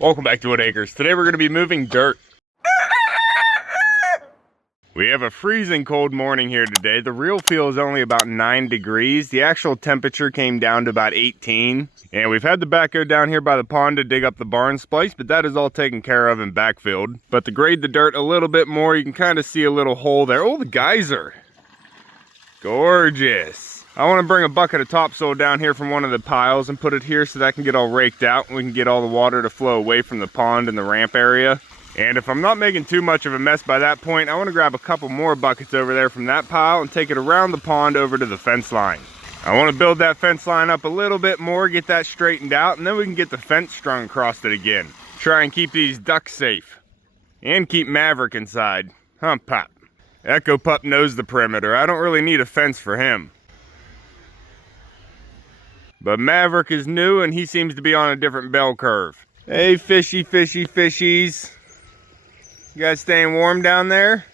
Welcome back to Wood Acres. Today we're going to be moving dirt. We have a freezing cold morning here today. The real feel is only about 9 degrees. The actual temperature came down to about 18. And we've had the backhoe down here by the pond to dig up the barn splice, but that is all taken care of and backfilled. But to grade the dirt a little bit more, you can kind of see a little hole there. Oh, the geyser. Gorgeous. I want to bring a bucket of topsoil down here from one of the piles and put it here so that can get all raked out and we can get all the water to flow away from the pond and the ramp area. And if I'm not making too much of a mess by that point, I want to grab a couple more buckets over there from that pile and take it around the pond over to the fence line. I want to build that fence line up a little bit more, get that straightened out, and then we can get the fence strung across it again. Try and keep these ducks safe. And keep Maverick inside. Huh, Pop? Echo Pup knows the perimeter. I don't really need a fence for him. But Maverick is new and he seems to be on a different bell curve. Hey, fishy, fishy, fishies. You guys staying warm down there?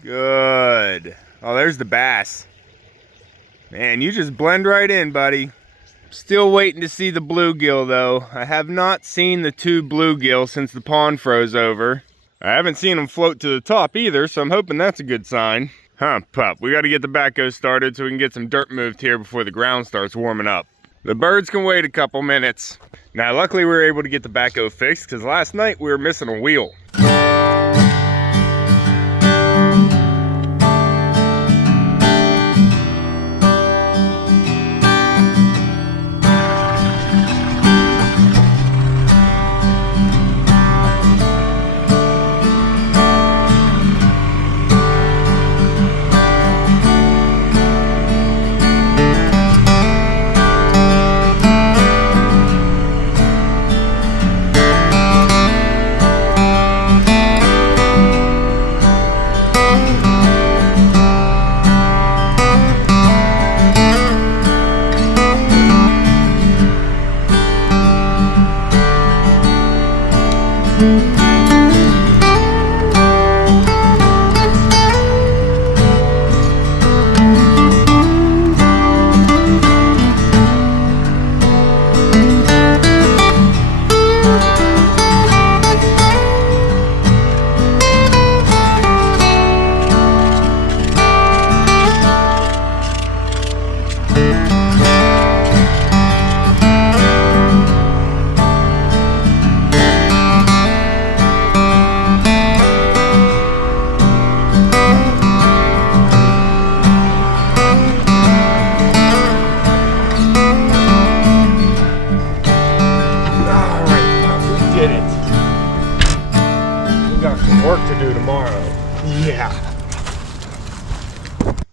Good. Oh, there's the bass. Man, you just blend right in, buddy. Still waiting to see the bluegill, though. I have not seen the 2 bluegill since the pond froze over. I haven't seen them float to the top either, so I'm hoping that's a good sign. Huh, Pup, we gotta get the backhoe started so we can get some dirt moved here before the ground starts warming up. The birds can wait a couple minutes. Now, luckily we were able to get the backhoe fixed because last night we were missing a wheel.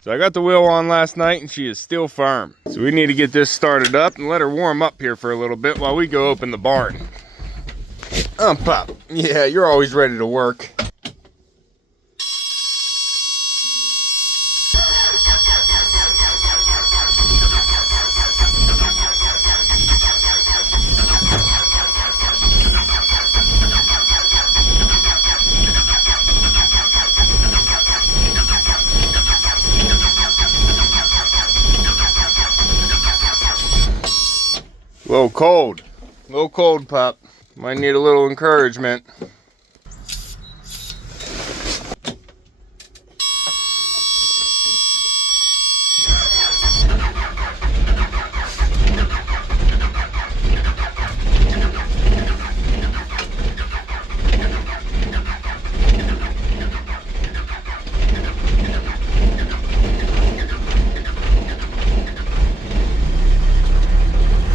So I got the wheel on last night and she is still firm. So we need to get this started up and let her warm up here for a little bit while we go open the barn. Oh, Pop. Yeah, you're always ready to work. A little cold, Pup. Might need a little encouragement.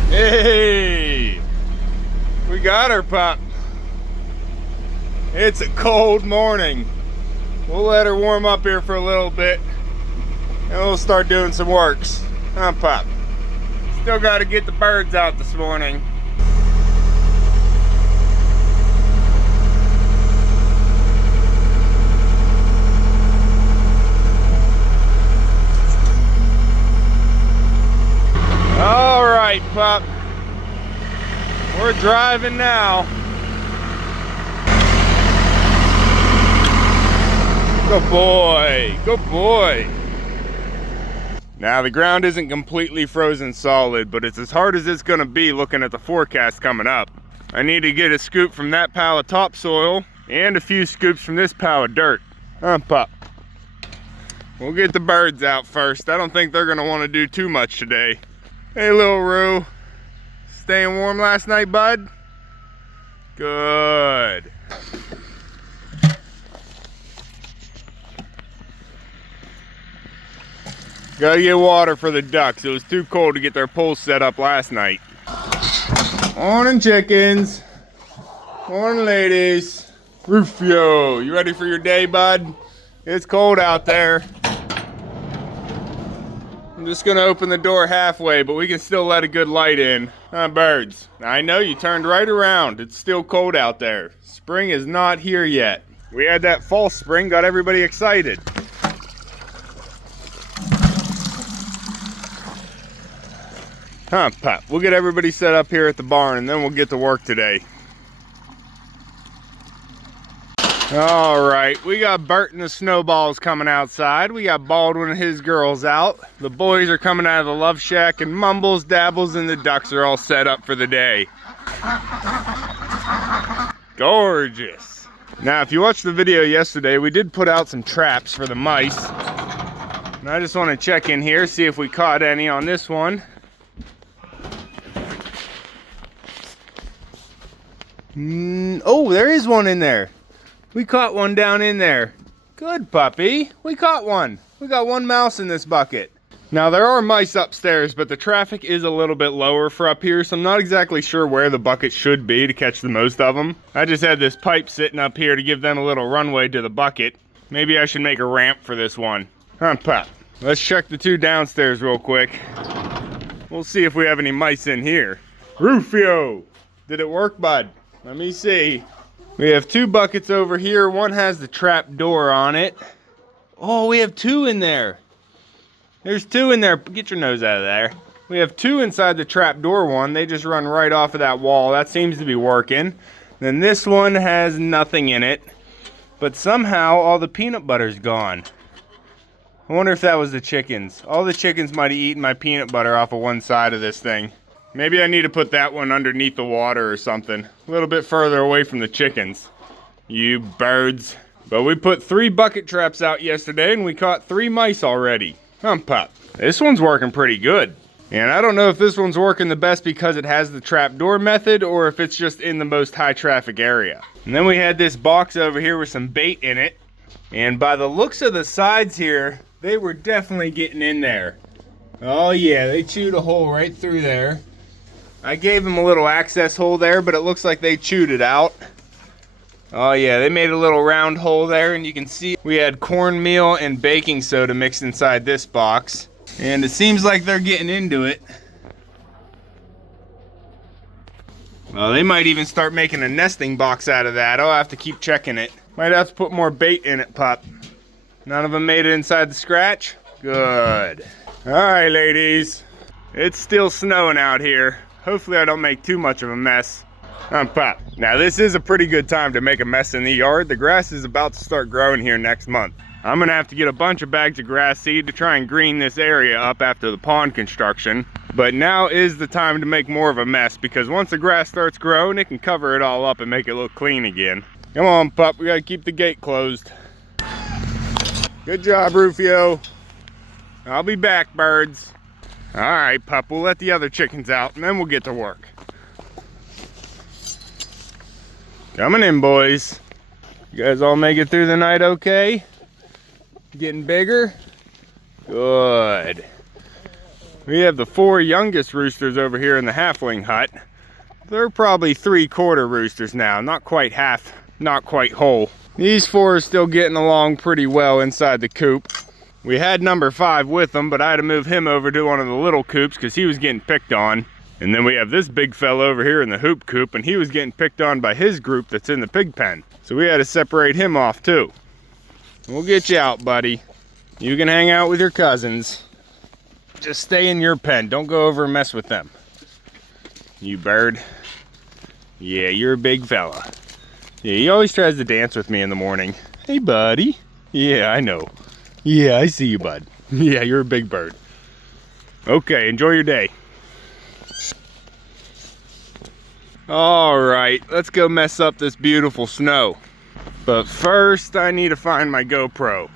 Hey, we got her, Pop. It's a cold morning. We'll let her warm up here for a little bit and we'll start doing some works. Huh, Pop? Still got to get the birds out this morning. All right, Pup. We're driving now. Good boy, good boy. Now the ground isn't completely frozen solid, but it's as hard as it's gonna be looking at the forecast coming up. I need to get a scoop from that pile of topsoil and a few scoops from this pile of dirt. Huh, pup? We'll get the birds out first. I don't think they're gonna want to do too much today. Hey, little Roo. Staying warm last night, bud? Good. Gotta get water for the ducks. It was too cold to get their poles set up last night. Morning, chickens. Morning, ladies. Rufio, you ready for your day, bud? It's cold out there. I'm just gonna open the door halfway, but we can still let a good light in. Huh, birds? I know you turned right around. It's still cold out there. Spring is not here yet. We had that false spring, got everybody excited. Huh, pup? We'll get everybody set up here at the barn and then we'll get to work today. All right, we got Bert and the Snowballs coming outside. We got Baldwin and his girls out. The boys are coming out of the love shack, and Mumbles, Dabbles, and the ducks are all set up for the day. Gorgeous. Now, if you watched the video yesterday, we did put out some traps for the mice. And I just want to check in here, see if we caught any on this one. Oh, there is one in there. We caught one down in there. Good puppy. We caught one. We got one mouse in this bucket. Now there are mice upstairs, but the traffic is a little bit lower for up here, so I'm not exactly sure where the bucket should be to catch the most of them. I just had this pipe sitting up here to give them a little runway to the bucket. Maybe I should make a ramp for this one. Huh, pup? Let's check the two downstairs real quick. We'll see if we have any mice in here. Rufio! Did it work, bud? Let me see. We have two buckets over here. One has the trap door on it. Oh, we have two in there. There's two in there. Get your nose out of there. We have two inside the trap door one. They just run right off of that wall. That seems to be working. Then this one has nothing in it. But somehow all the peanut butter's gone. I wonder if that was the chickens. All the chickens might have eaten my peanut butter off of one side of this thing. Maybe I need to put that one underneath the water or something. A little bit further away from the chickens. You birds. But we put 3 bucket traps out yesterday and we caught 3 mice already. Pup. This one's working pretty good. And I don't know if this one's working the best because it has the trapdoor method or if it's just in the most high traffic area. And then we had this box over here with some bait in it. And by the looks of the sides here, they were definitely getting in there. Oh yeah, they chewed a hole right through there. I gave them a little access hole there, but it looks like they chewed it out. Oh yeah, they made a little round hole there, and you can see we had cornmeal and baking soda mixed inside this box. And it seems like they're getting into it. Well, they might even start making a nesting box out of that. I'll have to keep checking it. Might have to put more bait in it, pup. None of them made it inside the scratch? Good. All right, ladies. It's still snowing out here. Hopefully I don't make too much of a mess. Pup. Now this is a pretty good time to make a mess in the yard. The grass is about to start growing here next month. I'm gonna have to get a bunch of bags of grass seed to try and green this area up after the pond construction. But now is the time to make more of a mess because once the grass starts growing, it can cover it all up and make it look clean again. Come on, pup, we gotta keep the gate closed. Good job, Rufio. I'll be back, birds. All right, pup, we'll let the other chickens out and then we'll get to work. Coming in, boys. You guys all make it through the night okay? Getting bigger? Good. We have the 4 youngest roosters over here in the halfwing hut. They're probably 3/4 roosters now, not quite half, not quite whole. These 4 are still getting along pretty well inside the coop. We had number 5 with them, but I had to move him over to one of the little coops because he was getting picked on. And then we have this big fella over here in the hoop coop, and he was getting picked on by his group that's in the pig pen. So we had to separate him off too. We'll get you out, buddy. You can hang out with your cousins. Just stay in your pen. Don't go over and mess with them. You bird. Yeah, you're a big fella. Yeah, he always tries to dance with me in the morning. Hey, buddy. Yeah, I know. Yeah, I see you, bud. Yeah, you're a big bird. Okay, enjoy your day. All right, let's go mess up this beautiful snow. But first, I need to find my GoPro.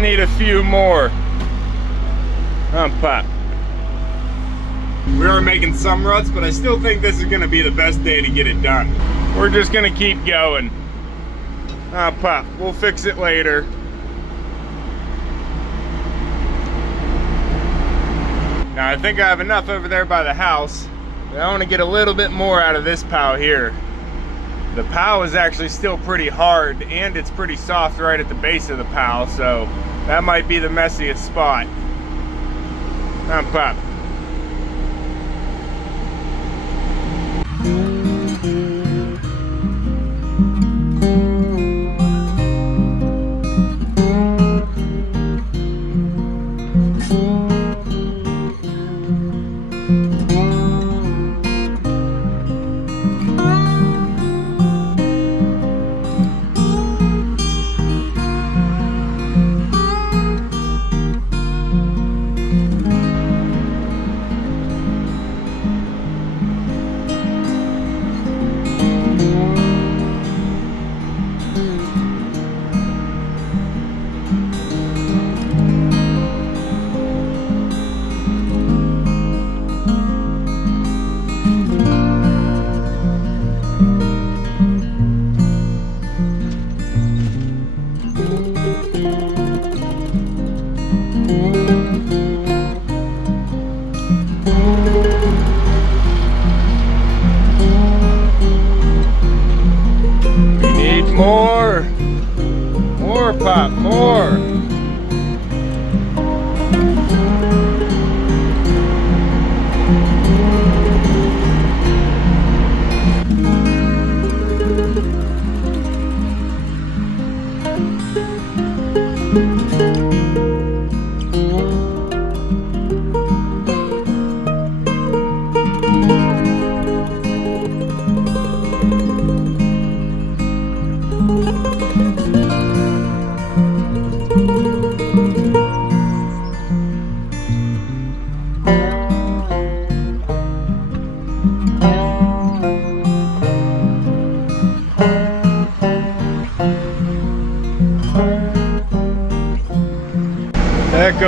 Need a few more. Pop. We are making some ruts, but I still think this is going to be the best day to get it done. We're just going to keep going. Pop. We'll fix it later. Now I think I have enough over there by the house. But I want to get a little bit more out of this POW here. The POW is actually still pretty hard, and it's pretty soft right at the base of the POW, so that might be the messiest spot. Pop.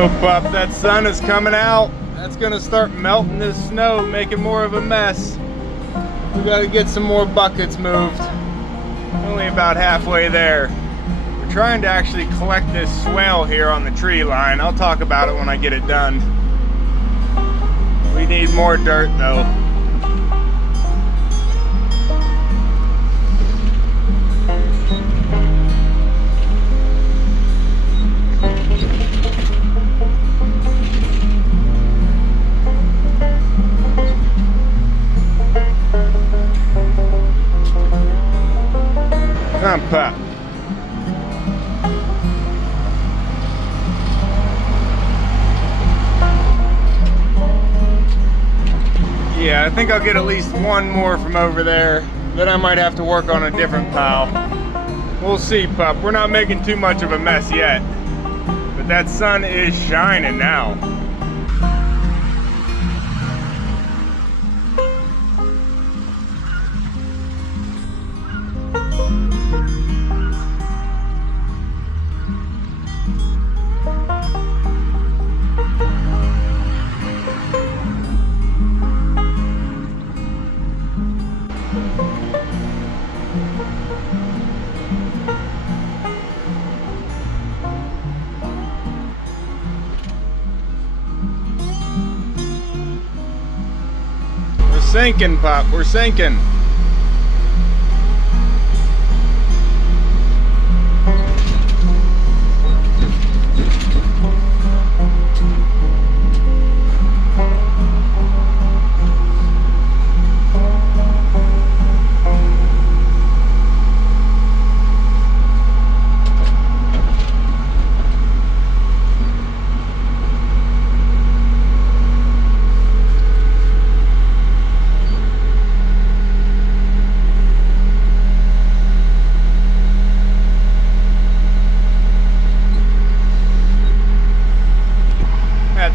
go, pup. That sun is coming out. That's gonna start melting this snow, making more of a mess. We gotta get some more buckets moved. Only about halfway there. We're trying to actually collect this SWALE here on the tree line. I'll talk about it when I get it done. We need more dirt though. Come on, pup. Yeah, I think I'll get at least one more from over there. Then I might have to work on a different pile. We'll see, pup. We're not making too much of a mess yet. But that sun is shining now. We're sinking, pup. We're sinking.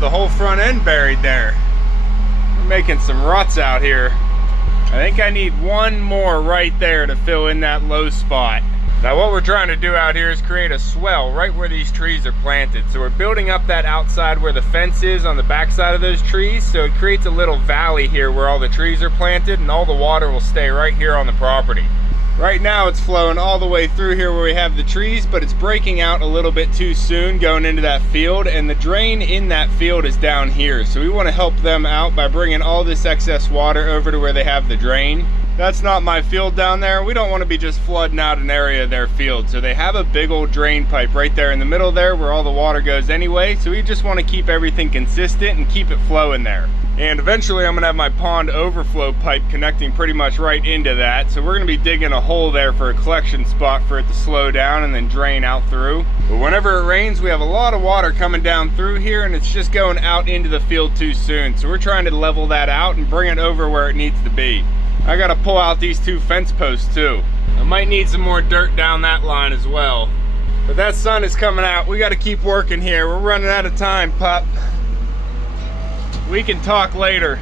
The whole front end buried there. We're making some ruts out here. I think I need one more right there to fill in that low spot. Now what we're trying to do out here is create a swell right where these trees are planted. So we're building up that outside where the fence is on the back side of those trees, so it creates a little valley here where all the trees are planted and all the water will stay right here on the property. Right now it's flowing all the way through here where we have the trees, but it's breaking out a little bit too soon going into that field, and the drain in that field is down here. So we want to help them out by bringing all this excess water over to where they have the drain. That's not my field down there. We don't want to be just flooding out an area of their field. So they have a big old drain pipe right there in the middle there where all the water goes anyway. So we just want to keep everything consistent and keep it flowing there. And eventually I'm gonna have my pond overflow pipe connecting pretty much right into that. So we're gonna be digging a hole there for a collection spot for it to slow down and then drain out through. But whenever it rains, we have a lot of water coming down through here and it's just going out into the field too soon. So we're trying to level that out and bring it over where it needs to be. I gotta pull out these two fence posts too. I might need some more dirt down that line as well. But that sun is coming out. We gotta keep working here. We're running out of time, pup. We can talk later.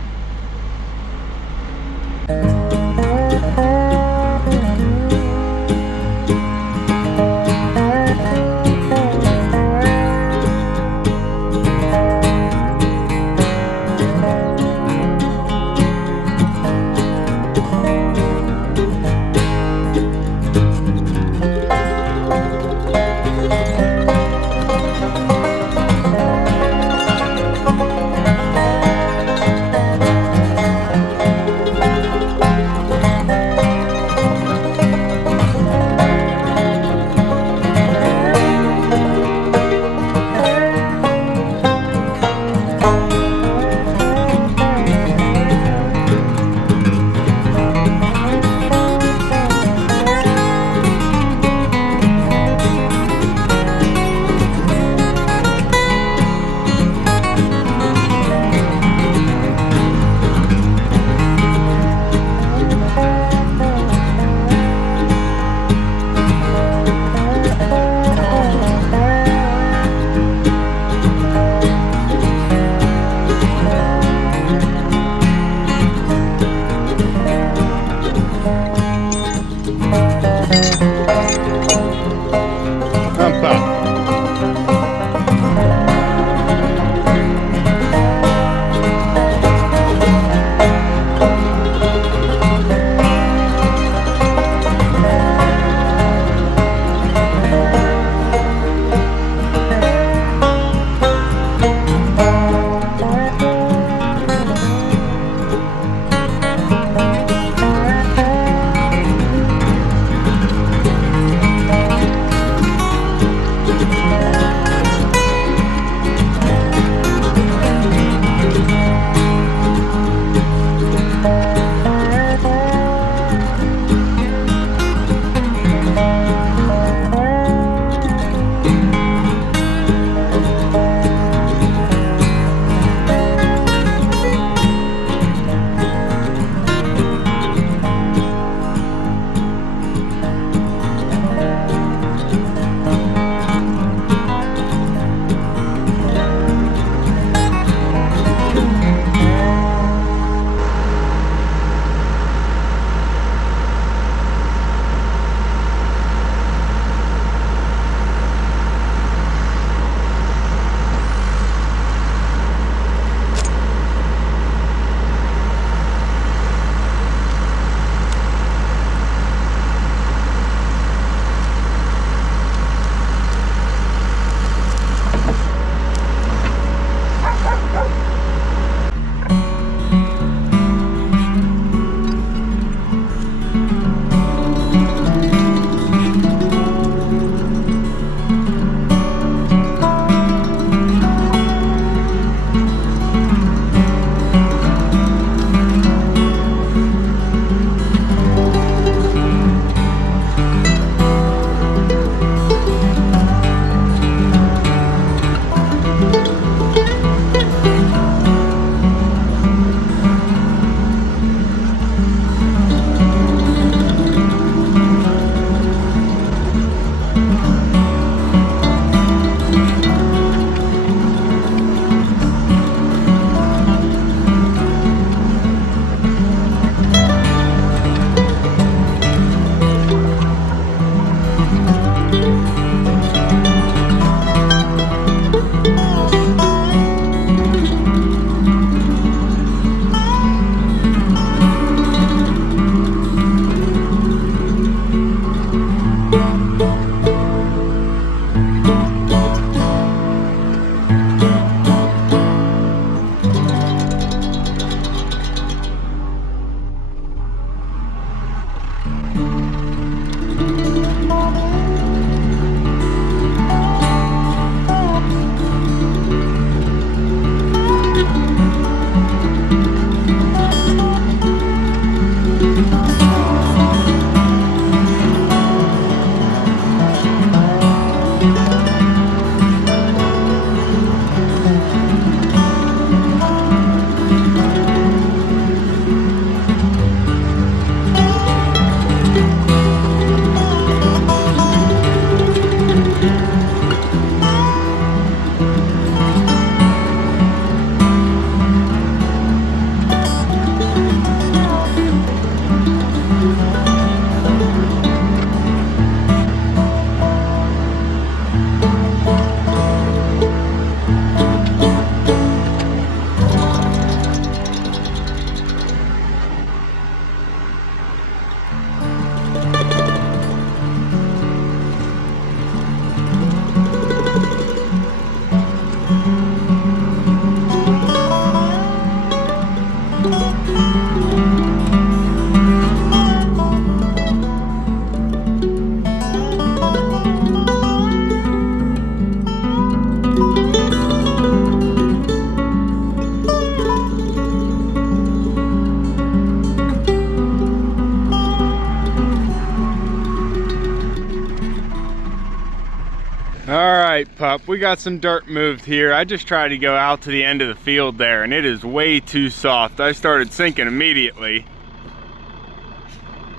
Alright, pup, we got some dirt moved here. I just tried to go out to the end of the field there, and it is way too soft. I started sinking immediately.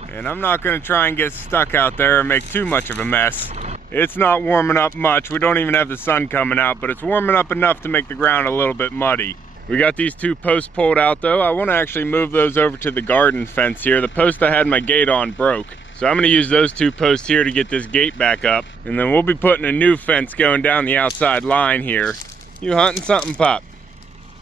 And I'm not going to try and get stuck out there and make too much of a mess. It's not warming up much. We don't even have the sun coming out, but it's warming up enough to make the ground a little bit muddy. We got these 2 posts pulled out though. I want to actually move those over to the garden fence here. The post I had my gate on broke. So I'm going to use those 2 posts here to get this gate back up. And then we'll be putting a new fence going down the outside line here. You hunting something, pup?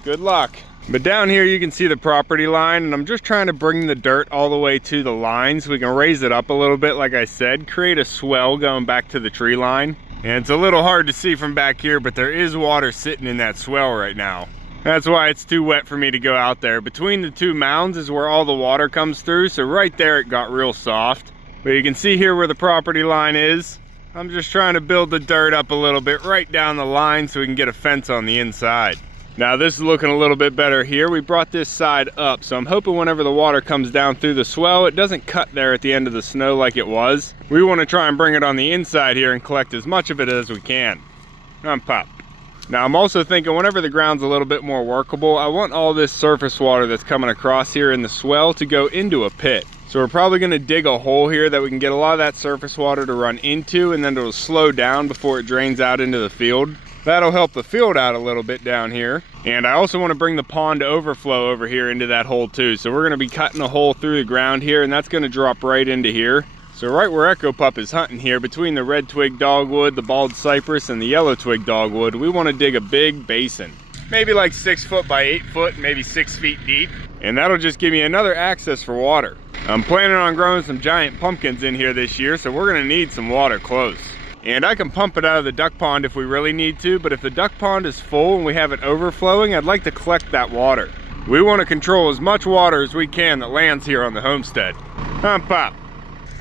Good luck. But down here you can see the property line, and I'm just trying to bring the dirt all the way to the line so we can raise it up a little bit, like I said, create a swell going back to the tree line. And it's a little hard to see from back here, but there is water sitting in that swell right now. That's why it's too wet for me to go out there. Between the 2 mounds is where all the water comes through, so right there it got real soft. But you can see here where the property line is. I'm just trying to build the dirt up a little bit right down the line so we can get a fence on the inside. Now this is looking a little bit better here. We brought this side up, so I'm hoping whenever the water comes down through the swell, it doesn't cut there at the end of the snow like it was. We want to try and bring it on the inside here and collect as much of it as we can. I'm Pop. Now I'm also thinking whenever the ground's a little bit more workable, I want all this surface water that's coming across here in the swell to go into a pit. So we're probably going to dig a hole here that we can get a lot of that surface water to run into, and then it'll slow down before it drains out into the field. That'll help the field out a little bit down here. And I also want to bring the pond to overflow over here into that hole too. So we're going to be cutting a hole through the ground here, and that's going to drop right into here. So right where Echo Pup is hunting here, between the red twig dogwood, the bald cypress, and the yellow twig dogwood, we want to dig a big basin. Maybe like 6 foot by 8 foot, maybe 6 feet deep. And that'll just give me another access for water. I'm planning on growing some giant pumpkins in here this year, so we're going to need some water close. And I can pump it out of the duck pond if we really need to, but if the duck pond is full and we have it overflowing, I'd like to collect that water. We want to control as much water as we can that lands here on the homestead. Pop.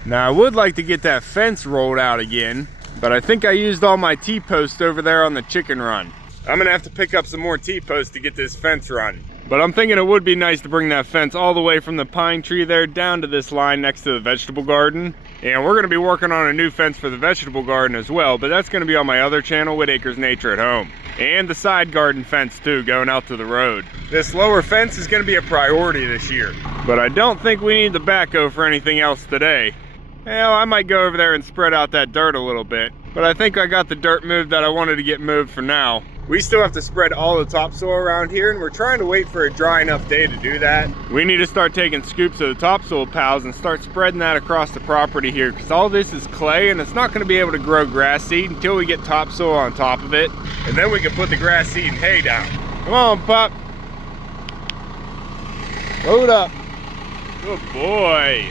Now I would like to get that fence rolled out again, but I think I used all my T-posts over there on the chicken run. I'm going to have to pick up some more T-posts to get this fence run. But I'm thinking it would be nice to bring that fence all the way from the pine tree there down to this line next to the vegetable garden. And we're going to be working on a new fence for the vegetable garden as well, but that's going to be on my other channel, Whitt Acres Nature at Home. And the side garden fence too, going out to the road. This lower fence is going to be a priority this year. But I don't think we need the backhoe for anything else today. Hell, I might go over there and spread out that dirt a little bit. But I think I got the dirt moved that I wanted to get moved for now. We still have to spread all the topsoil around here, and we're trying to wait for a dry enough day to do that. We need to start taking scoops of the topsoil piles and start spreading that across the property here, because all this is clay and it's not going to be able to grow grass seed until we get topsoil on top of it. And then we can put the grass seed and hay down. Come on, pup. Load up. Good boy.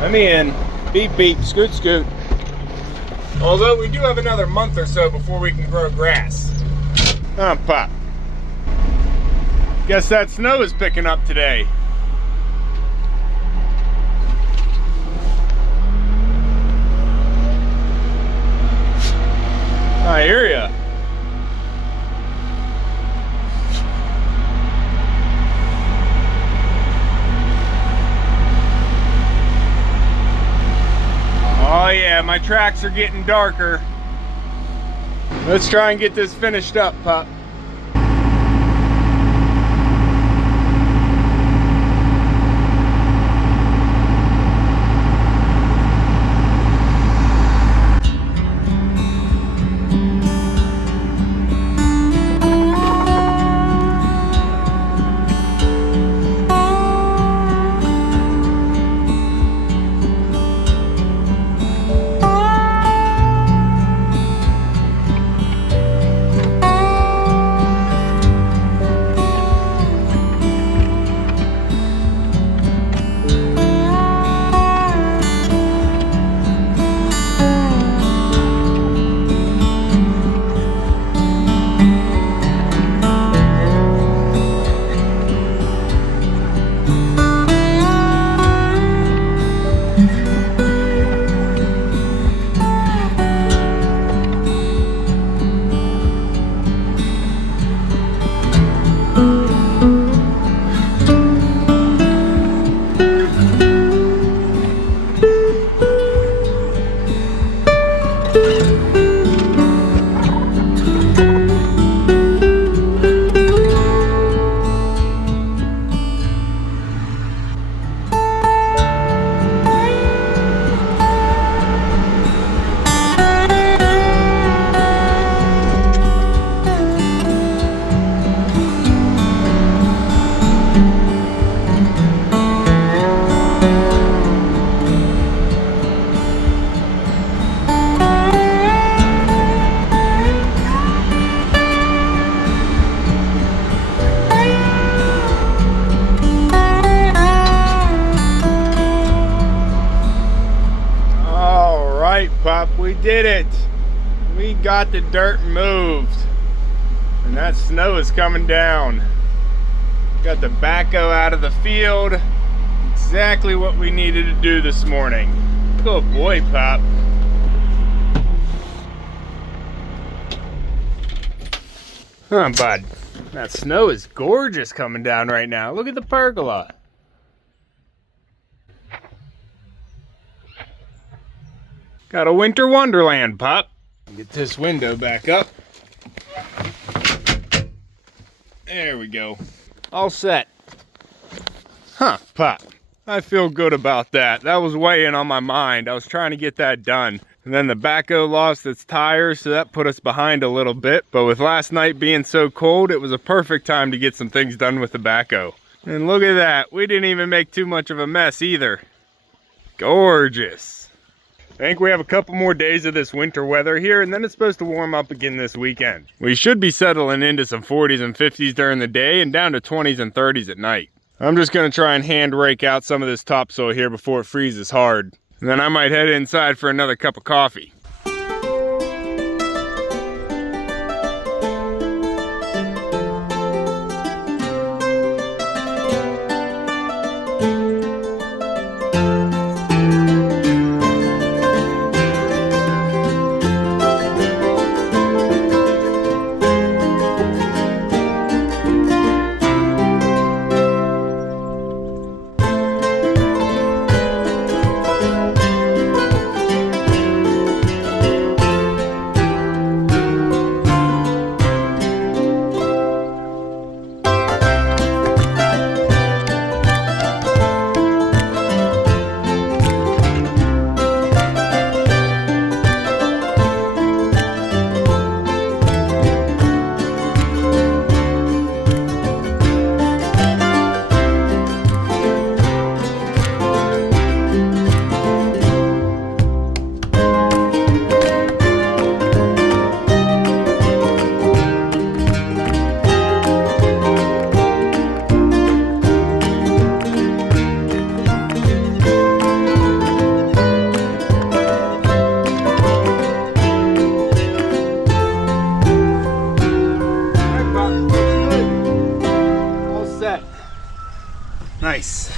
Let me in. Beep, beep, scoot, scoot. Although we do have another month or so before we can grow grass. Pop. Guess that snow is picking up today. I hear ya. Oh yeah, my tracks are getting darker. Let's try and get this finished up, pup. pup, we did it. We got the dirt moved. And that snow is coming down. Got the backhoe out of the field. Exactly what we needed to do this morning. Good boy, pup. Huh, bud. That snow is gorgeous coming down right now. Look at the pergola. Got a winter wonderland, pup. Get this window back up. There we go. All set. Huh, pup. I feel good about that. That was weighing on my mind. I was trying to get that done. And then the backhoe lost its tires, so that put us behind a little bit. But with last night being so cold, it was a perfect time to get some things done with the backhoe. And look at that. We didn't even make too much of a mess either. Gorgeous. I think we have a couple more days of this winter weather here, and then it's supposed to warm up again this weekend. We should be settling into some 40s and 50s during the day and down to 20s and 30s at night. I'm just gonna try and hand rake out some of this topsoil here before it freezes hard. And then I might head inside for another cup of coffee. Nice.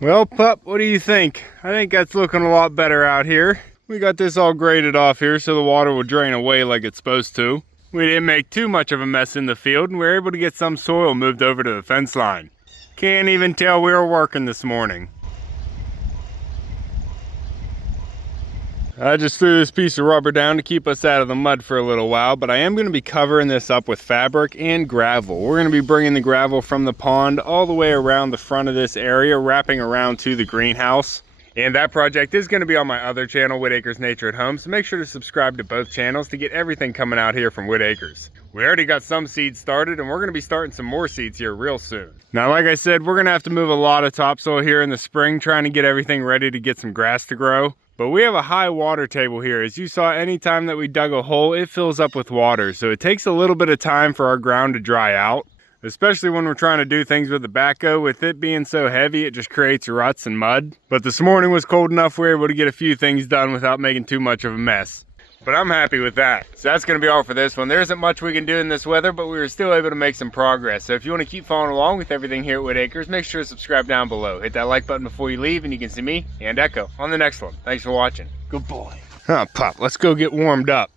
Well, pup, what do you think? I think that's looking a lot better out here. We got this all graded off here so the water will drain away like it's supposed to. We didn't make too much of a mess in the field, and we were able to get some soil moved over to the fence line. Can't even tell we were working this morning. I just threw this piece of rubber down to keep us out of the mud for a little while, but I am going to be covering this up with fabric and gravel. We're going to be bringing the gravel from the pond all the way around the front of this area, wrapping around to the greenhouse. And that project is going to be on my other channel, Whitt Acres Nature at Home, so make sure to subscribe to both channels to get everything coming out here from Whitt Acres. We already got some seeds started, and we're going to be starting some more seeds here real soon. Now, like I said, we're going to have to move a lot of topsoil here in the spring, trying to get everything ready to get some grass to grow. But we have a high water table here. As you saw, anytime that we dug a hole, it fills up with water. So it takes a little bit of time for our ground to dry out, especially when we're trying to do things with the backhoe. With it being so heavy, it just creates ruts and mud. But this morning was cold enough we were able to get a few things done without making too much of a mess. But I'm happy with that. So that's going to be all for this one. There isn't much we can do in this weather, but we were still able to make some progress. So if you want to keep following along with everything here at Whitt Acres, make sure to subscribe down below. Hit that like button before you leave, and you can see me and Echo on the next one. Thanks for watching. Good boy. Huh, pup, let's go get warmed up.